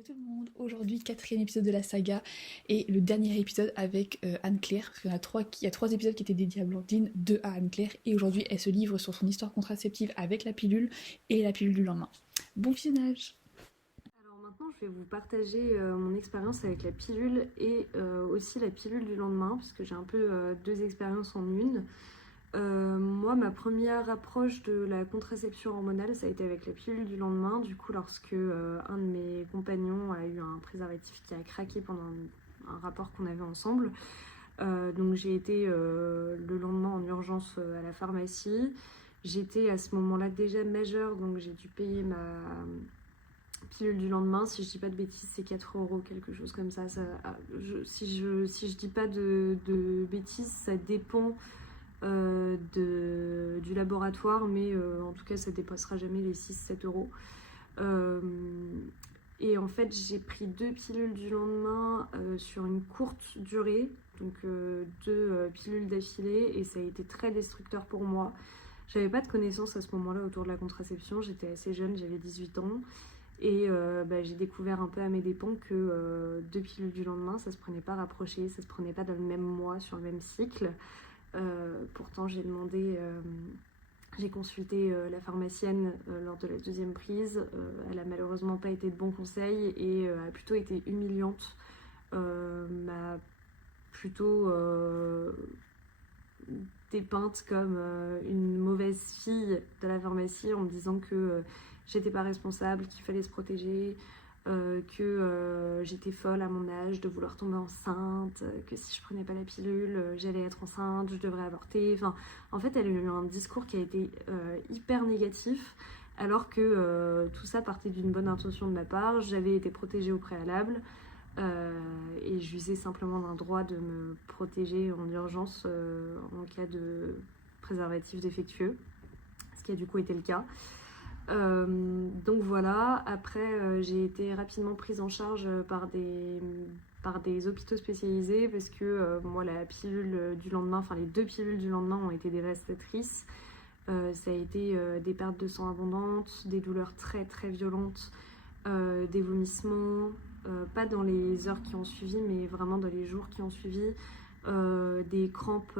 Hello tout le monde, aujourd'hui quatrième épisode de la saga et le dernier épisode avec Anne-Claire, parce qu'il y en a il y a 3 épisodes qui étaient dédiés à Blandine, 2 à Anne-Claire, et aujourd'hui elle se livre sur son histoire contraceptive avec la pilule et la pilule du lendemain. Bon visionnage. Alors maintenant je vais vous partager mon expérience avec la pilule et aussi la pilule du lendemain, parce que j'ai un peu deux expériences en une. Moi, ma première approche de la contraception hormonale, ça a été avec la pilule du lendemain. Du coup, lorsque un de mes compagnons a eu un préservatif qui a craqué pendant un rapport qu'on avait ensemble. Donc j'ai été le lendemain en urgence à la pharmacie. J'étais à ce moment-là déjà majeure, donc j'ai dû payer ma pilule du lendemain. Si je dis pas de bêtises, c'est 4 euros, quelque chose comme ça. Si je dis pas de bêtises, ça dépend du laboratoire, mais en tout cas ça dépassera jamais les 6-7 euros. Et en fait j'ai pris 2 pilules du lendemain sur une courte durée, donc 2 pilules d'affilée, et ça a été très destructeur pour moi. J'avais pas de connaissances à ce moment-là autour de la contraception, j'étais assez jeune, j'avais 18 ans. Et j'ai découvert un peu à mes dépens que 2 pilules du lendemain, ça se prenait pas rapproché, ça se prenait pas dans le même mois, sur le même cycle. Pourtant j'ai consulté la pharmacienne lors de la deuxième prise. Elle a malheureusement pas été de bons conseils et a plutôt été humiliante. M'a plutôt dépeinte comme une mauvaise fille de la pharmacie en me disant que j'étais pas responsable, qu'il fallait se protéger, que j'étais folle à mon âge de vouloir tomber enceinte, que si je prenais pas la pilule, j'allais être enceinte, je devrais avorter. Enfin, en fait, elle a eu un discours qui a été hyper négatif, alors que tout ça partait d'une bonne intention de ma part. J'avais été protégée au préalable. Et j'usais simplement d'un droit de me protéger en urgence en cas de préservatif défectueux, ce qui a du coup été le cas. Donc voilà, après j'ai été rapidement prise en charge par des hôpitaux spécialisés parce que moi la pilule du lendemain, enfin les 2 pilules du lendemain ont été dévastatrices. Ça a été des pertes de sang abondantes, des douleurs très très violentes, des vomissements, pas dans les heures qui ont suivi mais vraiment dans les jours qui ont suivi, des crampes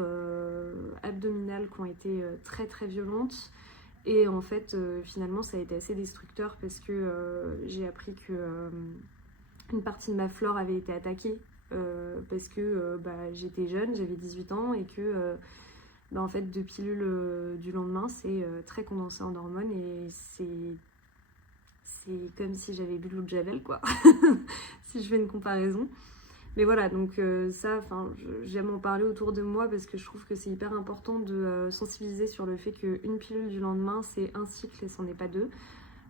abdominales qui ont été très très violentes. Et en fait, finalement, ça a été assez destructeur parce que j'ai appris que une partie de ma flore avait été attaquée parce que j'étais jeune, j'avais 18 ans et que en fait, 2 pilules du lendemain, c'est très condensé en hormones et c'est comme si j'avais bu de l'eau de Javel, quoi, si je fais une comparaison. Mais voilà, donc j'aime en parler autour de moi parce que je trouve que c'est hyper important de sensibiliser sur le fait qu'une pilule du lendemain, c'est un cycle et c'en est pas deux.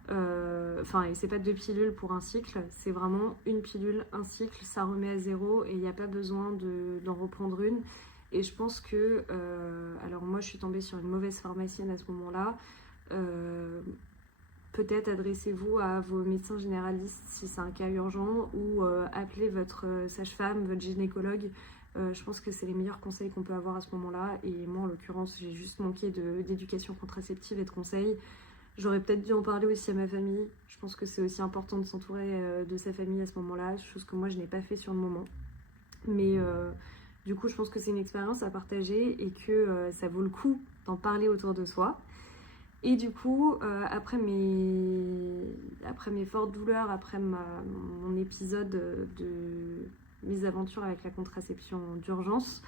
Et c'est pas 2 pilules pour un cycle, c'est vraiment une pilule, un cycle, ça remet à zéro et il n'y a pas besoin d'en reprendre une. Et je pense que, alors moi je suis tombée sur une mauvaise pharmacienne à ce moment-là. Peut-être adressez-vous à vos médecins généralistes si c'est un cas urgent ou appelez votre sage-femme, votre gynécologue. Je pense que c'est les meilleurs conseils qu'on peut avoir à ce moment-là. Et moi, en l'occurrence, j'ai juste manqué d'éducation contraceptive et de conseils. J'aurais peut-être dû en parler aussi à ma famille. Je pense que c'est aussi important de s'entourer de sa famille à ce moment-là, chose que moi, je n'ai pas fait sur le moment. Mais du coup, je pense que c'est une expérience à partager et que ça vaut le coup d'en parler autour de soi. Et du coup, après mes fortes douleurs, après mon épisode de mes aventures avec la contraception d'urgence,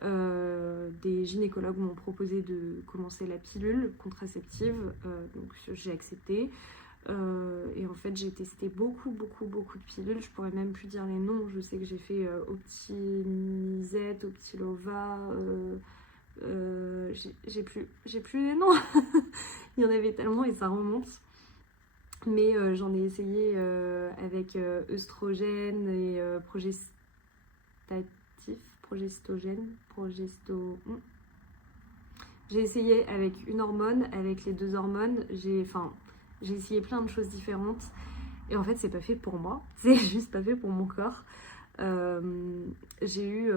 des gynécologues m'ont proposé de commencer la pilule contraceptive, donc j'ai accepté. Et en fait, j'ai testé beaucoup de pilules, je pourrais même plus dire les noms. Je sais que j'ai fait Optimisette, Optilova, j'ai plus les noms. Il y en avait tellement et ça remonte. Mais j'en ai essayé avec œstrogène et J'ai essayé avec une hormone, avec les 2 hormones. J'ai essayé plein de choses différentes. Et en fait, c'est pas fait pour moi. C'est juste pas fait pour mon corps. J'ai eu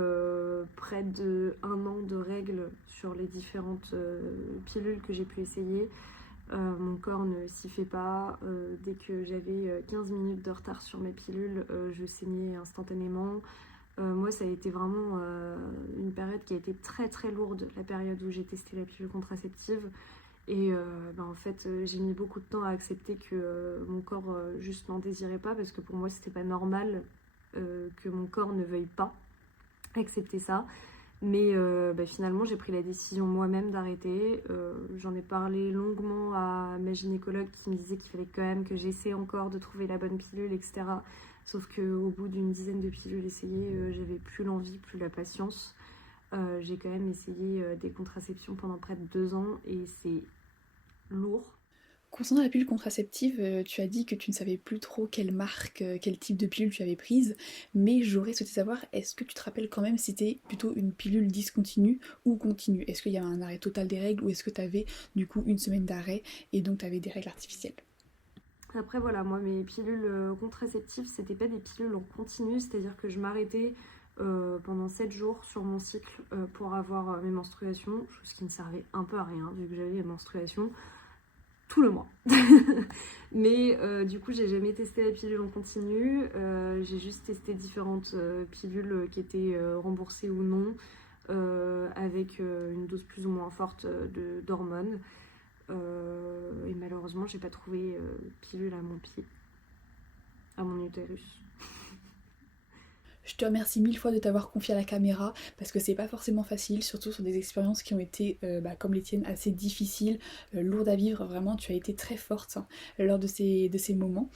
près de 1 an de règles sur les différentes pilules que j'ai pu essayer. Mon corps ne s'y fait pas. Dès que j'avais 15 minutes de retard sur mes pilules, je saignais instantanément. Moi, ça a été vraiment une période qui a été très très lourde, la période où j'ai testé la pilule contraceptive. Et en fait, j'ai mis beaucoup de temps à accepter que mon corps juste n'en désirait pas, parce que pour moi, c'était pas normal que mon corps ne veuille pas accepter ça. Mais finalement, j'ai pris la décision moi-même d'arrêter. J'en ai parlé longuement à ma gynécologue qui me disait qu'il fallait quand même que j'essaie encore de trouver la bonne pilule, etc. Sauf qu'au bout d'une dizaine de pilules essayées, j'avais plus l'envie, plus la patience. J'ai quand même essayé des contraceptions pendant près de 2 ans et c'est lourd. Concernant la pilule contraceptive, tu as dit que tu ne savais plus trop quelle marque, quel type de pilule tu avais prise, mais j'aurais souhaité savoir, est-ce que tu te rappelles quand même si c'était plutôt une pilule discontinue ou continue? Est-ce qu'il y avait un arrêt total des règles ou est-ce que tu avais du coup une semaine d'arrêt et donc tu avais des règles artificielles? Après voilà, moi mes pilules contraceptives, c'était pas des pilules en continu, c'est-à-dire que je m'arrêtais pendant 7 jours sur mon cycle pour avoir mes menstruations, chose qui ne servait un peu à rien vu que j'avais les menstruations tout le mois. Mais du coup, j'ai jamais testé la pilule en continu. J'ai juste testé différentes pilules qui étaient remboursées ou non, avec une dose plus ou moins forte d'hormones. Et malheureusement, j'ai pas trouvé pilule à mon pied, à mon utérus. Je te remercie mille fois de t'avoir confié à la caméra parce que c'est pas forcément facile, surtout sur des expériences qui ont été, comme les tiennes, assez difficiles, lourdes à vivre. Vraiment, tu as été très forte hein, lors de ces moments.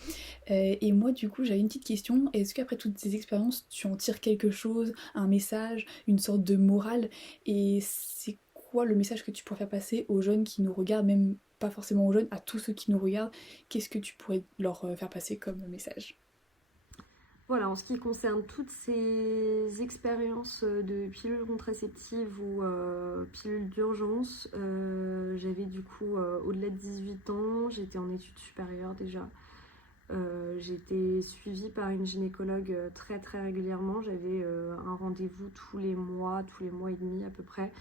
Et moi, du coup, j'avais une petite question. Est-ce qu'après toutes ces expériences, tu en tires quelque chose, un message, une sorte de morale? Et c'est quoi le message que tu pourrais faire passer aux jeunes qui nous regardent, même pas forcément aux jeunes, à tous ceux qui nous regardent? Qu'est-ce que tu pourrais leur faire passer comme message? Voilà, en ce qui concerne toutes ces expériences de pilules contraceptives ou pilules d'urgence, j'avais du coup au-delà de 18 ans, j'étais en études supérieures déjà. J'étais suivie par une gynécologue très très régulièrement. J'avais un rendez-vous tous les mois et demi à peu près,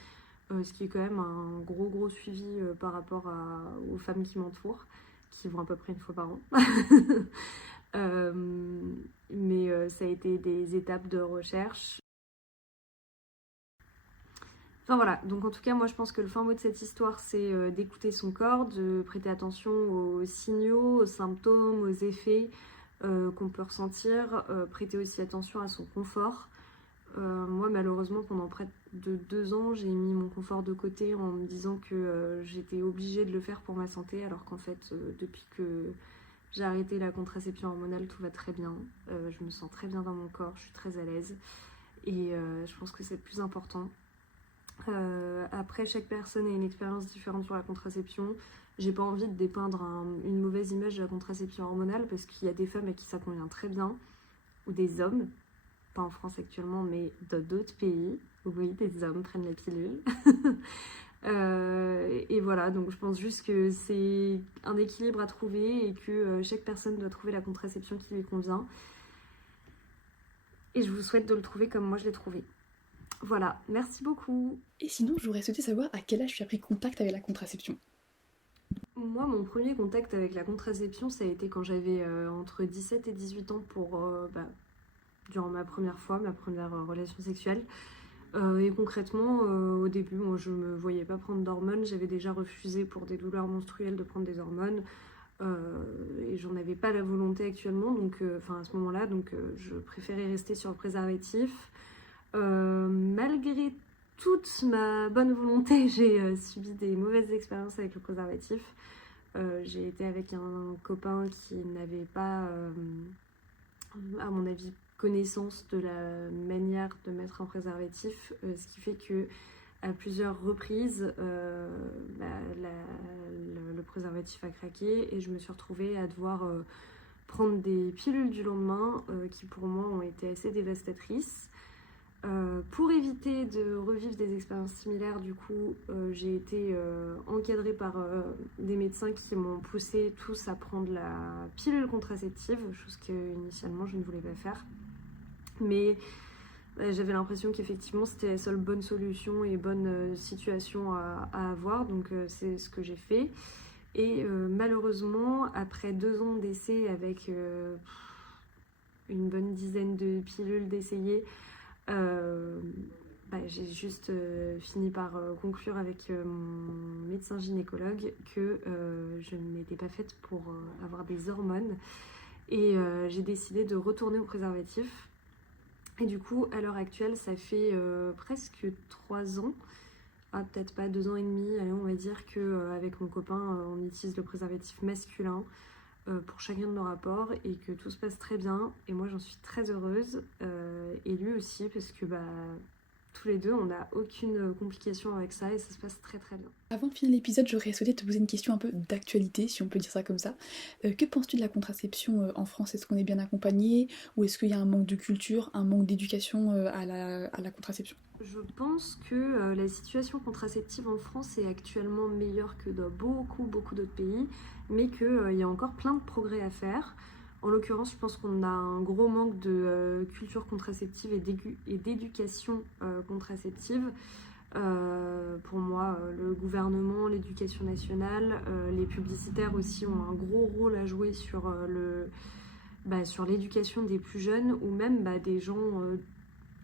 ce qui est quand même un gros suivi par rapport aux femmes qui m'entourent, qui vont à peu près une fois par an. Euh, mais ça a été des étapes de recherche. Enfin voilà, donc en tout cas moi je pense que le fin mot de cette histoire c'est d'écouter son corps, de prêter attention aux signaux, aux symptômes, aux effets qu'on peut ressentir, prêter aussi attention à son confort. Moi malheureusement pendant près de 2 ans j'ai mis mon confort de côté en me disant que j'étais obligée de le faire pour ma santé, alors qu'en fait depuis que j'ai arrêté la contraception hormonale tout va très bien. Je me sens très bien dans mon corps, je suis très à l'aise et je pense que c'est le plus important. Après, chaque personne a une expérience différente sur la contraception. J'ai pas envie de dépeindre une mauvaise image de la contraception hormonale parce qu'il y a des femmes à qui ça convient très bien, ou des hommes, pas en France actuellement, mais dans d'autres pays où oui, des hommes prennent la pilule. Et voilà, donc je pense juste que c'est un équilibre à trouver et que chaque personne doit trouver la contraception qui lui convient. Et je vous souhaite de le trouver comme moi je l'ai trouvé. Voilà, merci beaucoup. Et sinon, j'aurais souhaité savoir à quel âge tu as pris contact avec la contraception. Moi, mon premier contact avec la contraception, ça a été quand j'avais entre 17 et 18 ans durant ma première relation sexuelle. Et concrètement, au début, moi, je me voyais pas prendre d'hormones. J'avais déjà refusé pour des douleurs menstruelles de prendre des hormones. Et j'en avais pas la volonté actuellement, donc, à ce moment-là, donc je préférais rester sur le préservatif. Malgré toute ma bonne volonté, j'ai subi des mauvaises expériences avec le préservatif. J'ai été avec un copain qui n'avait pas, à mon avis, connaissance de la manière de mettre un préservatif, ce qui fait que à plusieurs reprises, le préservatif a craqué et je me suis retrouvée à devoir prendre des pilules du lendemain qui pour moi ont été assez dévastatrices. Pour éviter de revivre des expériences similaires, du coup, j'ai été encadrée par des médecins qui m'ont poussé tous à prendre la pilule contraceptive, chose que initialement je ne voulais pas faire. Mais j'avais l'impression qu'effectivement c'était la seule bonne solution et bonne situation à avoir, donc c'est ce que j'ai fait. Et malheureusement, après 2 ans d'essai avec une bonne dizaine de pilules d'essayer, j'ai juste fini par conclure avec mon médecin gynécologue que je ne m'étais pas faite pour avoir des hormones. Et j'ai décidé de retourner au préservatif. Et du coup, à l'heure actuelle, ça fait presque 3 ans, peut-être pas 2 ans et demi, allez, on va dire qu'avec mon copain, on utilise le préservatif masculin pour chacun de nos rapports et que tout se passe très bien. Et moi, j'en suis très heureuse. Et lui aussi, parce que tous les deux, on n'a aucune complication avec ça et ça se passe très très bien. Avant de finir l'épisode, j'aurais souhaité te poser une question un peu d'actualité, si on peut dire ça comme ça. Que penses-tu de la contraception en France? Est-ce qu'on est bien accompagné? Ou est-ce qu'il y a un manque de culture, un manque d'éducation à la contraception? Je pense que la situation contraceptive en France est actuellement meilleure que dans beaucoup d'autres pays, mais qu'il y a encore plein de progrès à faire. En l'occurrence, je pense qu'on a un gros manque de culture contraceptive et d'éducation contraceptive. Pour moi, le gouvernement, l'éducation nationale, les publicitaires aussi ont un gros rôle à jouer sur l'éducation des plus jeunes ou même des gens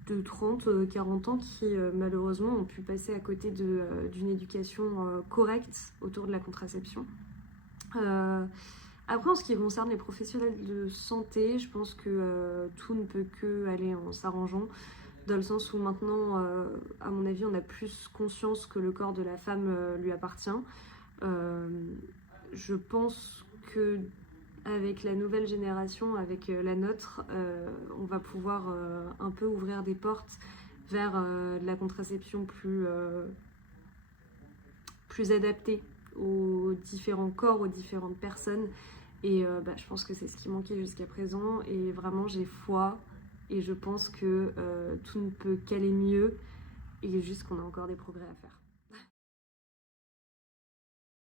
de 30, 40 ans qui malheureusement ont pu passer à côté d'une éducation correcte autour de la contraception. Après, en ce qui concerne les professionnels de santé, je pense que tout ne peut que aller en s'arrangeant, dans le sens où maintenant, à mon avis, on a plus conscience que le corps de la femme lui appartient. Je pense que avec la nouvelle génération, avec la nôtre, on va pouvoir un peu ouvrir des portes vers de la contraception plus adaptée aux différents corps, aux différentes personnes. Et je pense que c'est ce qui manquait jusqu'à présent. Et vraiment, j'ai foi et je pense que tout ne peut qu'aller mieux et juste qu'on a encore des progrès à faire.